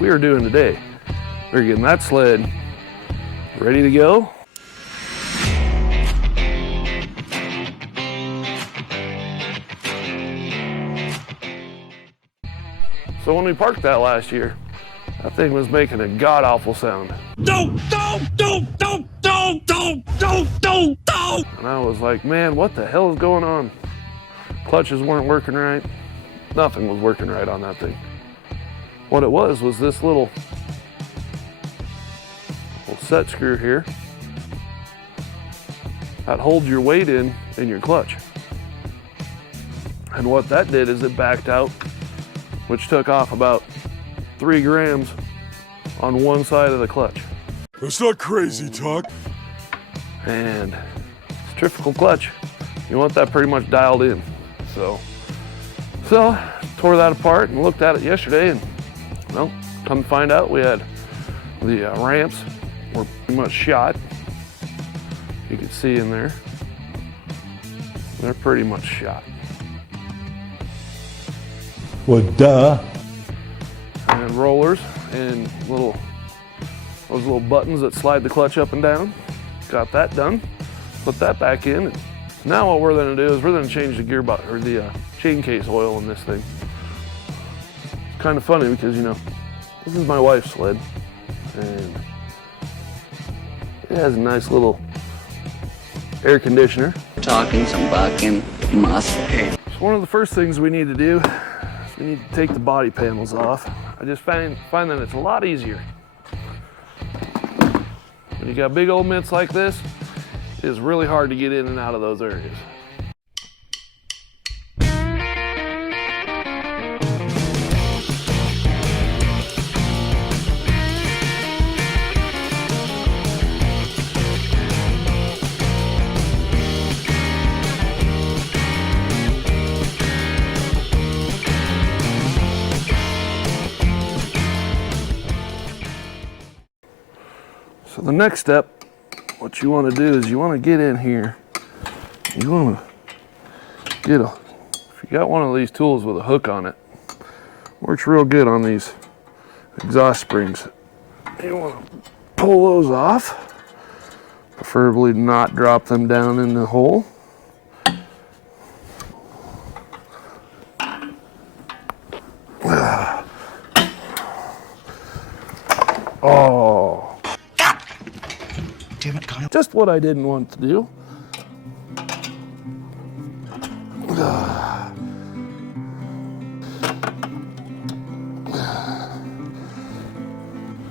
we are doing today. We're getting that sled ready to go. So when we parked that last year, that thing was making a god-awful sound. And I was like, man, what the hell is going on? Clutches weren't working right. Nothing was working right on that thing. What it was this little set screw here that holds your weight in your clutch. And what that did is it backed out, which took off about 3 grams on one side of the clutch. That's not crazy talk. And centrifugal clutch, you want that pretty much dialed in. So tore that apart and looked at it yesterday, and well, come to find out we had the ramps were pretty much shot. You can see in there, they're pretty much shot. Well, duh. And rollers and those little buttons that slide the clutch up and down. Got that done. Put that back in. Now what we're going to do is we're going to change the gearbox or the chain case oil in this thing. It's kind of funny because, you know, this is my wife's sled, and it has a nice little air conditioner. Talking some bucking mustard. So one of the first things we need to do is we need to take the body panels off. I just find that it's a lot easier. When you got big old mitts like this, it is really hard to get in and out of those areas. So the next step, what you want to do is you want to get in here. You want to get if you got one of these tools with a hook on it, works real good on these exhaust springs. You want to pull those off, preferably not drop them down in the hole. Oh. Damn it, Kyle. Just what I didn't want to do.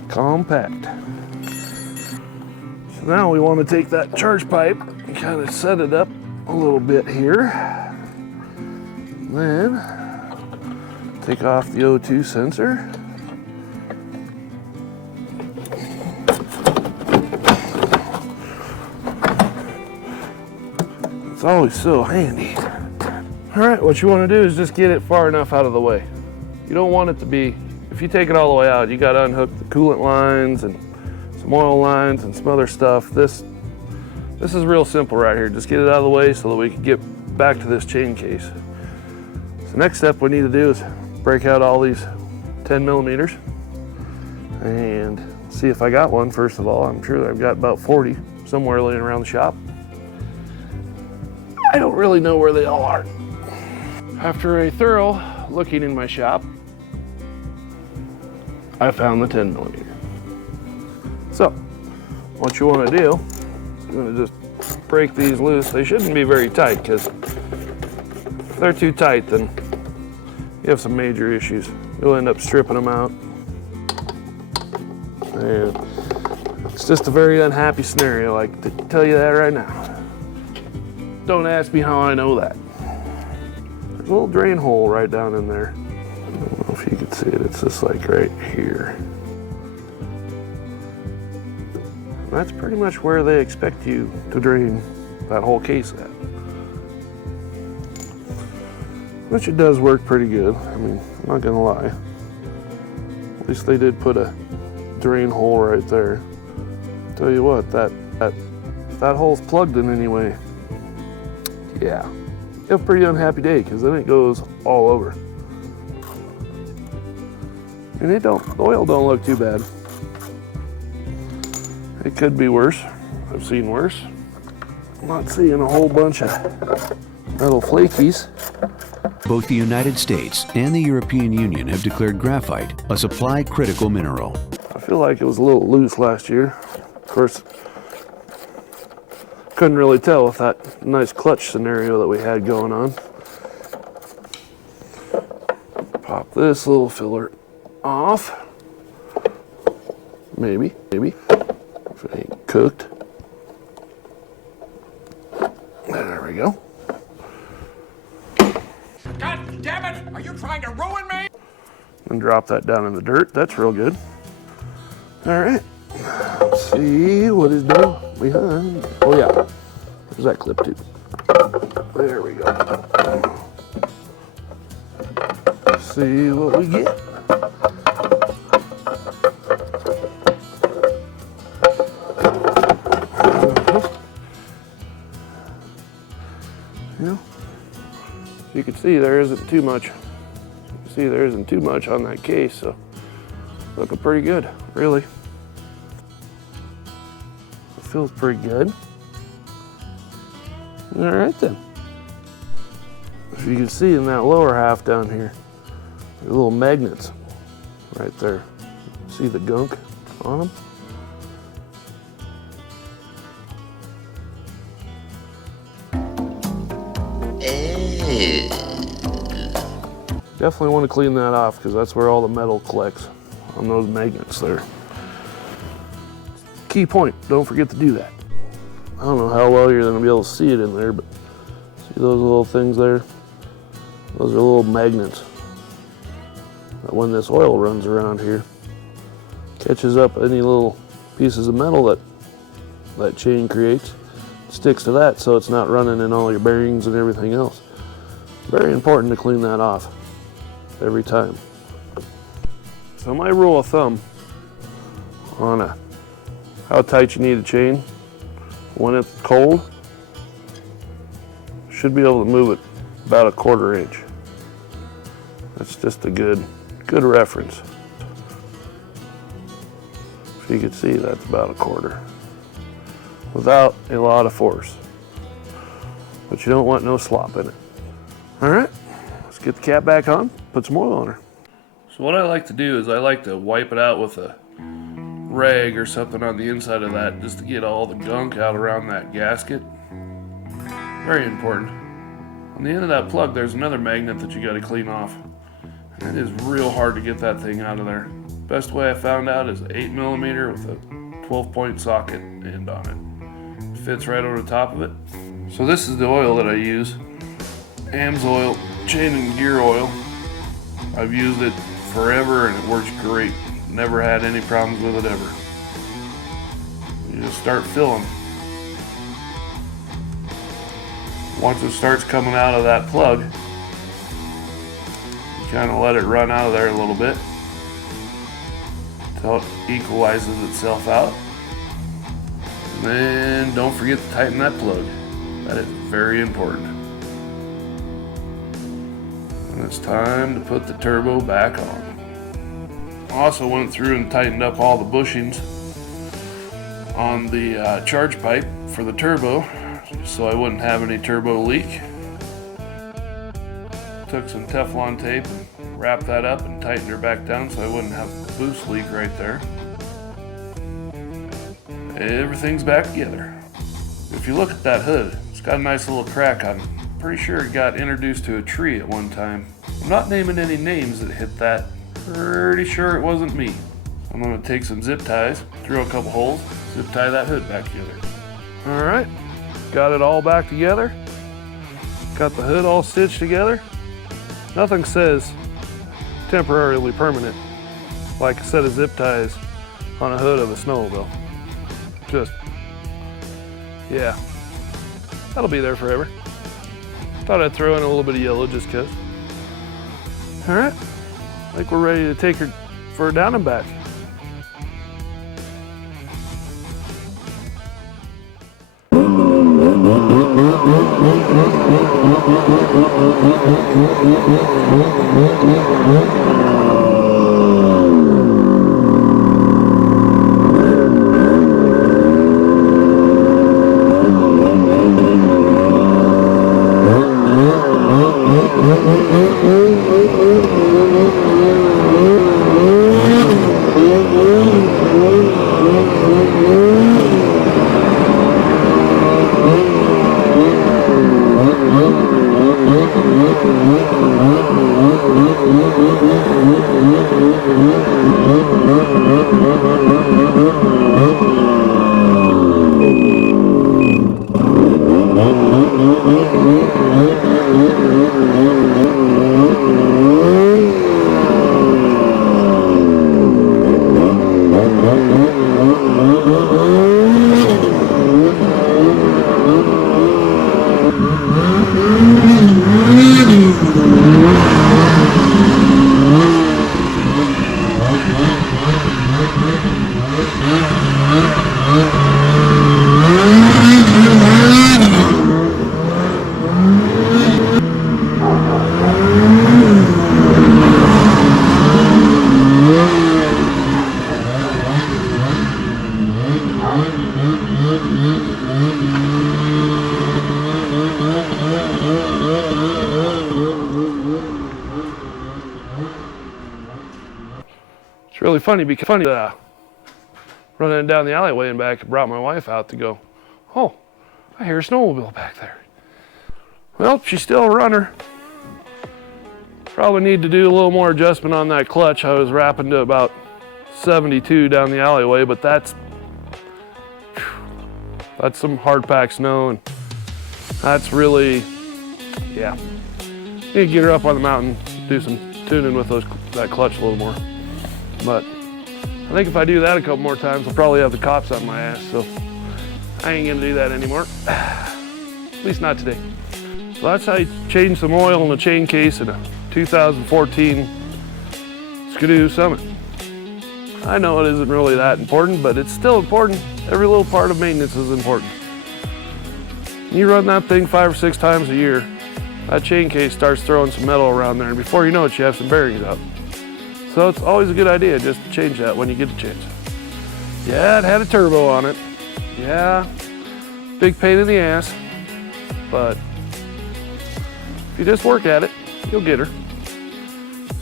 Compact. So now we want to take that charge pipe and kind of set it up a little bit here. Then take off the O2 sensor. It's always so handy. All right, what you want to do is just get it far enough out of the way. You don't want it to be, if you take it all the way out, you got to unhook the coolant lines and some oil lines and some other stuff. This is real simple right here. Just get it out of the way so that we can get back to this chain case. So next step we need to do is break out all these 10 millimeters and see if I got one. First of all, I'm sure I've got about 40 somewhere laying around the shop. I don't really know where they all are. After a thorough looking in my shop, I found the 10 millimeter. So, what you want to do, you're going to just break these loose. They shouldn't be very tight, because if they're too tight, then you have some major issues. You'll end up stripping them out. And it's just a very unhappy scenario, I can tell you that right now. Don't ask me how I know that. There's a little drain hole right down in there. I don't know if you can see it, it's just like right here. That's pretty much where they expect you to drain that whole case at. Which it does work pretty good. I mean, I'm not gonna lie. At least they did put a drain hole right there. Tell you what, if that hole's plugged in anyway, yeah, you have a pretty unhappy day, because then it goes all over. And the oil don't look too bad. It could be worse. I've seen worse. I'm not seeing a whole bunch of metal flakies. Both the United States and the European Union have declared graphite a supply critical mineral. I feel like it was a little loose last year. Of course, couldn't really tell with that nice clutch scenario that we had going on. Pop this little filler off. Maybe, if it ain't cooked. There we go. God damn it! Are you trying to ruin me? And drop that down in the dirt. That's real good. All right. Let's see what is doing behind. Oh yeah, there's that clip too. There we go. Let's see what we get. Yeah. You can see there isn't too much. See, there isn't too much on that case, so looking pretty good, really. It feels pretty good. All right then. If you can see in that lower half down here, there's little magnets right there. See the gunk on them? Definitely want to clean that off because that's where all the metal collects, on those magnets there. Key point, don't forget to do that. I don't know how well you're going to be able to see it in there, but see those little things there? Those are little magnets that when this oil runs around here, catches up any little pieces of metal that chain creates, sticks to that so it's not running in all your bearings and everything else. Very important to clean that off every time. So my rule of thumb on how tight you need a chain when it's cold, should be able to move it about a 1/4 inch. That's just a good reference. If you can see, that's about a 1/4 without a lot of force, but you don't want no slop in it. All right, let's get the cap back on, put some oil on her. So what I like to do is I like to wipe it out with a rag or something on the inside of that just to get all the gunk out around that gasket. Very important. On the end of that plug there's another magnet that you got to clean off. And it is real hard to get that thing out of there. Best way I found out is 8mm with a 12-point socket end on it. Fits right over the top of it. So this is the oil that I use. AMSOIL chain and gear oil. I've used it forever and it works great. Never had any problems with it ever. You just start filling. Once it starts coming out of that plug, you kind of let it run out of there a little bit until it equalizes itself out. And then don't forget to tighten that plug. That is very important. And it's time to put the turbo back on. I also went through and tightened up all the bushings on the charge pipe for the turbo so I wouldn't have any turbo leak. Took some Teflon tape and wrapped that up and tightened her back down so I wouldn't have a boost leak right there. Everything's back together. If you look at that hood, it's got a nice little crack on it. Pretty sure it got introduced to a tree at one time. I'm not naming any names that hit that. Pretty sure it wasn't me. I'm going to take some zip ties, drill a couple holes, zip tie that hood back together. All right, got it all back together. Got the hood all stitched together. Nothing says temporarily permanent like a set of zip ties on a hood of a snowmobile. Just, yeah, that'll be there forever. Thought I'd throw in a little bit of yellow just cause. All right, I think we're ready to take her for a down and back. It's really funny because running down the alleyway and back, brought my wife out to go, oh, I hear a snowmobile back there. Well, she's still a runner. Probably need to do a little more adjustment on that clutch. I was wrapping to about 72 down the alleyway, but that's some hard packed snow, and that's really, yeah. Need to get her up on the mountain, do some tuning with that clutch a little more. But I think if I do that a couple more times, I'll probably have the cops on my ass, so I ain't gonna do that anymore. At least not today. So that's how you change some oil in a chain case in a 2014 Skidoo Summit. I know it isn't really that important, but it's still important. Every little part of maintenance is important. You run that thing 5 or 6 times a year, that chain case starts throwing some metal around there, and before you know it, you have some bearings out. So it's always a good idea just to change that when you get a chance. Yeah, it had a turbo on it. Yeah, big pain in the ass, but if you just work at it, you'll get her.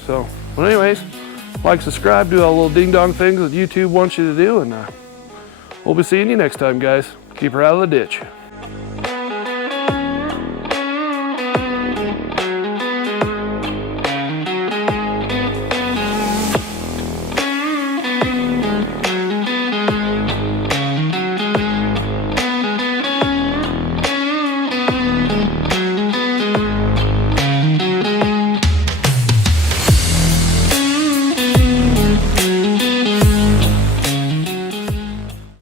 So, but anyways, like, subscribe, do all the little ding-dong things that YouTube wants you to do, and we'll be seeing you next time, guys. Keep her out of the ditch.